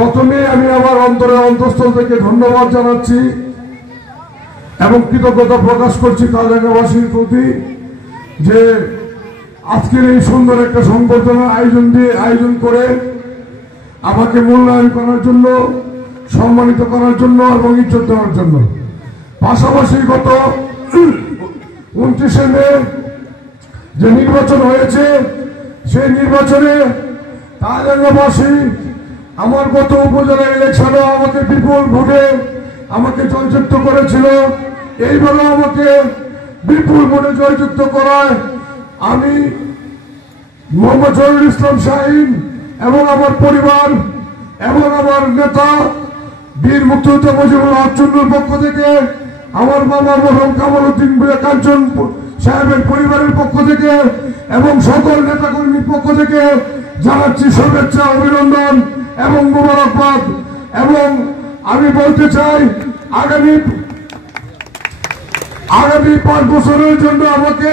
প্রথমে আমি আমার অন্তরের অন্তঃস্থল থেকে ধন্যবাদ জানাচ্ছি এবং কৃতজ্ঞতা প্রকাশ করছি তালডাঙ্গাবাসীর প্রতি যে আজকের এই সুন্দর একটা সংবর্ধনার আয়োজন করে আমাকে মূল্যায়ন করার জন্য, সম্মানিত করার জন্য এবং ইজ্জত দেওয়ার জন্য। পাশাপাশি গত 29শে মে যে নির্বাচন হয়েছে, সেই নির্বাচনে তালডাঙ্গাবাসী আমার গত উপজেলা ইলেকশনে আমাকে বিপুল ভোটে আমাকে জয়যুক্ত করেছিল। এইভাবে আমাকে বিপুল ভোটে জয়যুক্ত করায় আমি মোহাম্মদ জহিরুল ইসলাম শাহীন এবং আমার পরিবার এবং আমার নেতা বীর মুক্তিযোদ্ধা মুজিবুল হক চুন্নুর পক্ষ থেকে, আমার বাবা মরহুম কামাল উদ্দিন কাঞ্চন সাহেবের পরিবারের পক্ষ থেকে এবং সকল নেতাকর্মীর পক্ষ থেকে জানাচ্ছি শুভেচ্ছা, অভিনন্দন এবং মোবারকবাদ। এবং আমি বলতে চাই আগামী 5 বছরের জন্য আমাকে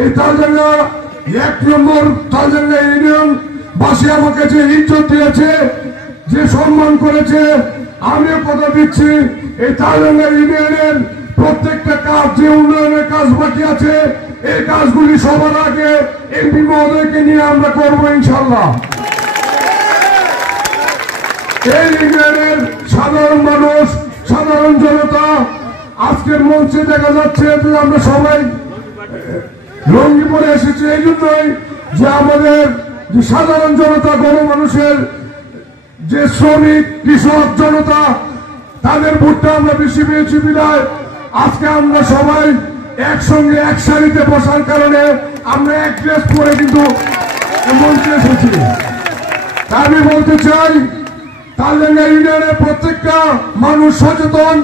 এই তালডাঙ্গা 1 নম্বর তালডাঙ্গা ইউনিয়ন বাসী আমাকে যে ইজ্জত দিয়েছে, যে সম্মান করেছে, আমিও কথা দিচ্ছি এই তালডাঙ্গা ইউনিয়নের প্রত্যেকটা কাজ, যে উন্নয়নের কাজ বাকি আছে, এই কাজগুলি সবার আগে এমপি মহোদয়কে নিয়ে আমরা করবো ইনশাল্লাহ। এই ইউনিয়নের সাধারণ মানুষ, সাধারণ জনতা আজকের মঞ্চে দেখা যাচ্ছে যে আমরা সবাই লঙ্গি পরে এসেছি এই জন্যই যে আমাদের যে সাধারণ জনতা, গণমানুষের যে শ্রমিক, কৃষক জনতা, তাদের ভোটটা আমরা বেশি পেয়েছি বিধায় আজকে আমরা সবাই একসঙ্গে এক সারিতে বসার কারণে আমরা এক ড্রেস পরে কিন্তু মঞ্চে এসেছি। আমি বলতে চাই তালডাঙ্গা ইউনিয়নের প্রত্যেকটা মানুষ সচেতন,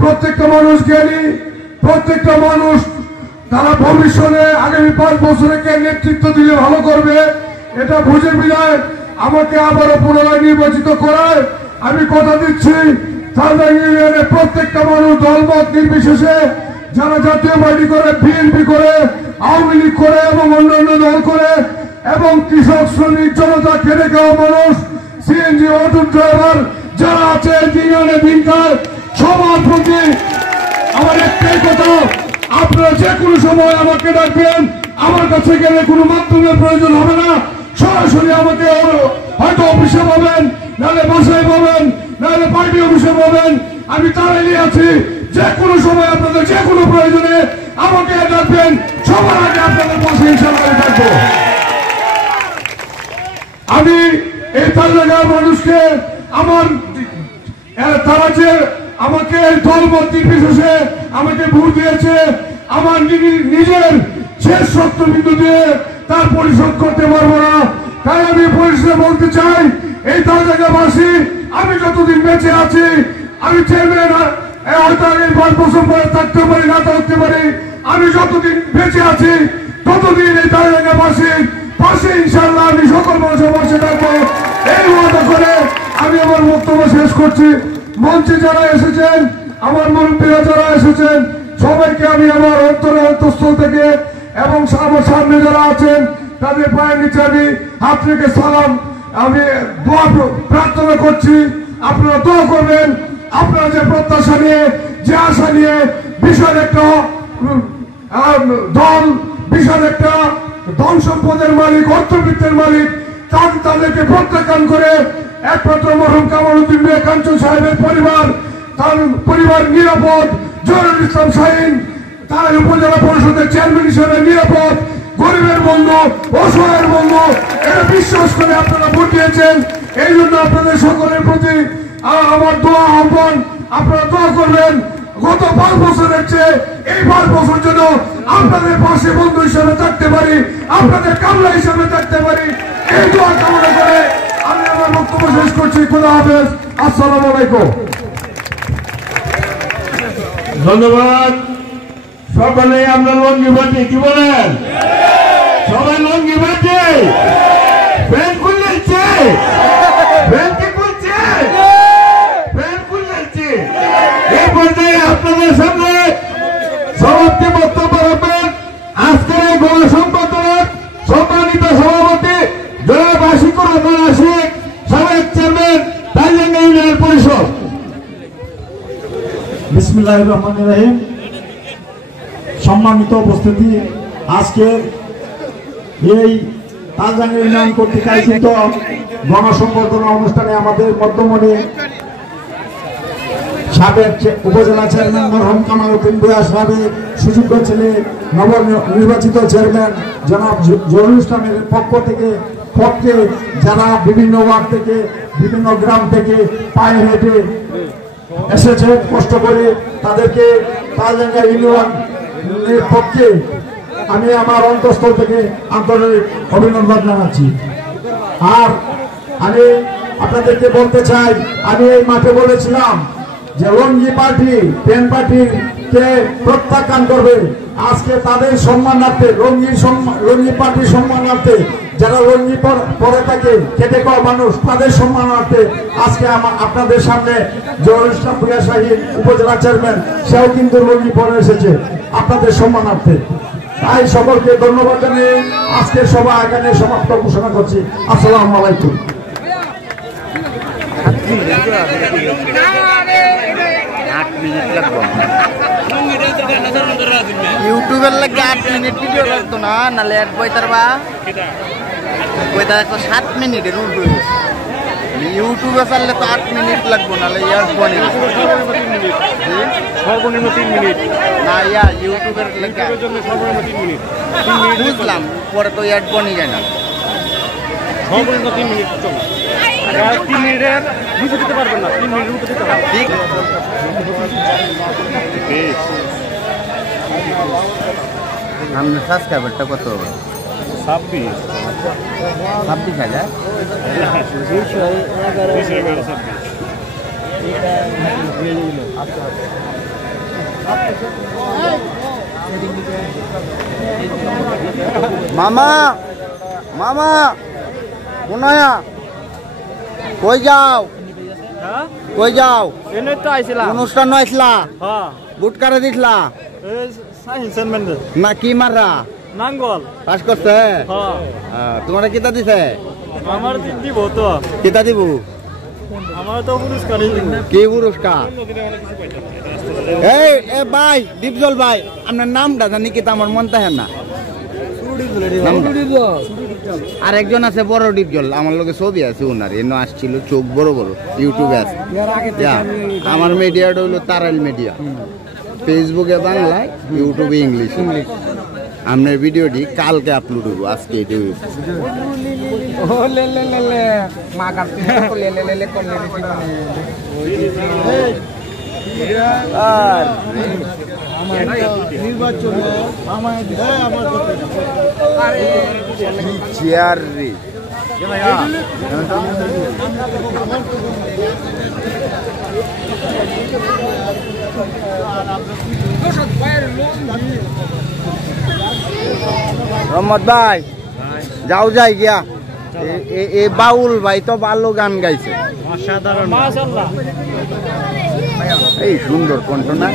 প্রত্যেকটা মানুষ জ্ঞানী, প্রত্যেকটা মানুষ তারা ভবিষ্যতে আগামী 5 বছরে কে নেতৃত্ব দিলে ভালো করবে এটা বুঝে বিদায় আমাকে আবারও পুনরায় নির্বাচিত করায় আমি কথা দিচ্ছি। তালডাঙ্গা ইউনিয়নের প্রত্যেকটা মানুষ দলমত নির্বিশেষে, যারা জাতীয় পার্টি করে, বিএনপি করে, আওয়ামী লীগ করে এবং অন্যান্য দল করে এবং কৃষক, শ্রমিক জনতা, খেটে খাওয়া মানুষ, সিএনজি অটো ড্রাইভার যারা আছে ইউনিয়নে দিনকার, সবার প্রতি আমার একটাই কথা, আপনারা যে কোনো সময় আমাকে ডাকবেন। আমার কাছে গেলে কোনো মাধ্যমের প্রয়োজন হবে না, সরাসরি আমাকে হয়তো অফিসে পাবেন, নাহলে বাসায় পাবেন, নাহলে পার্টি অফিসে পাবেন। আমি তারাই আছি, যে কোনো সময় আপনাদের যে কোনো প্রয়োজনে আমাকে ডাকবেন, সবার আগে আপনাদের পাশে ইনশাআল্লাহ থাকবো। আমি এই তালডাঙ্গার মানুষকে আমার তারা যে আমাকে দলমত নির্বিশেষে আমাকে ভোট দিয়েছে, আমার নিজের শেষ শক্তবিন্দু দিয়ে তার পরিশোধ করতে পারবো না। তাই আমি পরিশেষে বলতে চাই এই তালডাঙ্গাবাসী, আমি যতদিন বেঁচে আছি, আমি চেয়ারম্যান হয়তো আগে 5 বছর পরে থাকতে পারি, না থাকতে পারি, আমি যতদিন বেঁচে আছি ততদিন এই তালডাঙ্গাবাসীর পাশে ইনশাআল্লাহ আমি সকল মানুষের পাশে থাকবো। এই ওয়াদা করে আমি আমার বক্তব্য শেষ করছি। মঞ্চে যারা এসেছেন, আমার মুরব্বীরা যারা এসেছেন, সবাইকে আমি আমার অন্তরের অন্তঃস্থল থেকে এবং আমার সামনে যারা আছেন তাদের পায়ের নিচে আমি হাত রেখে সালাম, আমি দোয়া প্রার্থনা করছি। আপনারা দোয়া করবেন, আপনারা যে প্রত্যাশা নিয়ে, যে আশা নিয়ে বিশাল একটা দল, বিশাল একটা ধন সম্পদের মালিক, অর্থবিত্তের মালিক, তাদেরকে প্রত্যাখ্যান করে একমাত্র মরহুম কামাল উদ্দিন কাঞ্চন সাহেবের পরিবার, তার পরিবার নিরাপদ, জহিরুল ইসলাম শাহীন তার উপজেলা পরিষদের চেয়ারম্যান হিসেবে নিরাপদ, গরিবের বন্ধু, অসহায়ের বন্ধু, এটা বিশ্বাস করে আপনারা ভোট দিয়েছেন। এই জন্য আপনাদের সকলের প্রতি আমার দোয়া, আহ্বান, আপনারা দোয়া করবেন গত 5 বছরের চেয়ে এই 5 বছর জন্য আপনাদের পাশে বন্ধু হিসেবে থাকতে পারি, আপনাদের কামলা হিসেবে থাকতে পারি, এই দোয়া কামনা করে আমি আমার বক্তব্য শেষ করছি। খোদা হাফেজ, আসসালামু আলাইকুম। ধন্যবাদ। সকলে আমরা লঙ্গি বাটি, কি বলেন? সবাই লঙ্গি বাটি, ফ্যান খুলছে, ফ্যান কি খুলছে, ফ্যান খুলছে। এই পর্যায়ে আপনাদের সামনে সমাপ্তি বক্তব্য রাখবেন আজকের এই গণ সম্পাদক সম্মানিত সভাপতি জনাব আশিকুর রহমান আশিক, সাবেক চেয়ারম্যান বিসমিল্লাহির রহমানির রহিম। সম্মানিত উপস্থিতি, আজকে এই তালজাঙ্গা ইউনিয়ন কর্তৃক আয়োজিত গণসংবর্ধনা অনুষ্ঠানে আমাদের মধ্যমণি সাবেক উপজেলা চেয়ারম্যান মরহুম কামাল উদ্দিন ভূঁইয়া সাহেবের সুযোগ্য ছেলে নবনির্বাচিত চেয়ারম্যান জনাব জহুরুল ইসলামের পক্ষে যারা বিভিন্ন ওয়ার্ড থেকে বিভিন্ন গ্রাম থেকে পায়ে হেঁটে এসেছে কষ্ট করে, তাদেরকে তালজাঙ্গা ইউনিয়নের পক্ষে আমি আমার অন্তঃস্থল থেকে আন্তরিক অভিনন্দন জানাচ্ছি। আর আমি আপনাদেরকে বলতে চাই, আমি এই মাঠে বলেছিলাম যে লঙ্গি পার্টি পেন পার্টিকে প্রত্যাখ্যান করবে। আজকে তাদের সম্মানার্থে লঙ্গি পার্টির সম্মানার্থে যারা লঙ্গি পরে থাকে খেটে খাওয়া মানুষ, তাদের সম্মানার্থে আজকে আপনাদের সামনে জহুরুল ইসলাম ভূঁইয়া সাহেব উপজেলা চেয়ারম্যান, সেও কিন্তু লঙ্গি পরে এসেছে আপনাদের সম্মানার্থে। তাই সকলকে ধন্যবাদ জানিয়ে আজকের সভা এখানে সমাপ্ত ঘোষণা করছি। আসসালামু আলাইকুম। ইউটিউবের লাগে 8 মিনিট ভিডিও লাগতো না, নালে অ্যাড বইতার বা বইতার 7 মিনিটের উল্টো ইউটিউবে চাললে তো 8 মিনিট লাগবো, নালে অ্যাড বনি সর্বনিম্ন 3 মিনিট না, ইউটিউবের লাগে সর্বনিম্ন 3 মিনিট বুঝলাম, পরে তো অ্যাড বনি যায় না। সর্বনিম্ন 3 মিনিট চলো, 3 মিনিটের নিচে দিতে পারবেন না, 3 মিনিটের উপরে দিতে হবে। ঠিক আপনার সাবস্ক্রাইবারটা কত? 26,000। মামা মামা কোনায়া কই যাও? কই যাও? এনে তো আইছিলাম অনুষ্ঠান আইসলা? হ্যাঁ, বুট কারে দিছলা না কি মাররা? নাঙ্গল পাস করছে? হ্যাঁ, তোমার কিতা দিছে? আমার দিব তো, কিতা দিব? আমার তো পুরস্কার কি পুরস্কার? এই এ ভাই দীপজল ভাই, আপনার নামটা জানি কিতা আমার মন তাহে না। আর একজন আছে বড় ডিপজল, আমার লোকে ছবি আছে ওনার, এনে আসছিল, চোখ বড় বড়, ইউটিউবে আছে। আমার মিডিয়াটা হইলো তারাইল মিডিয়া, ফেসবুকে বাংলায়, ইউটিউবে ইংলিশ। আপনার ভিডিওটি কালকে আপলোড হইব, আজকে এটি হইব। আর চেয়ার রে রহমত ভাই যাও যাই গিয়া, এ বাউল ভাই তো ভালো গান গাইছে, অসাধারণ, মাশাআল্লাহ, এই সুন্দর কণ্ঠ না।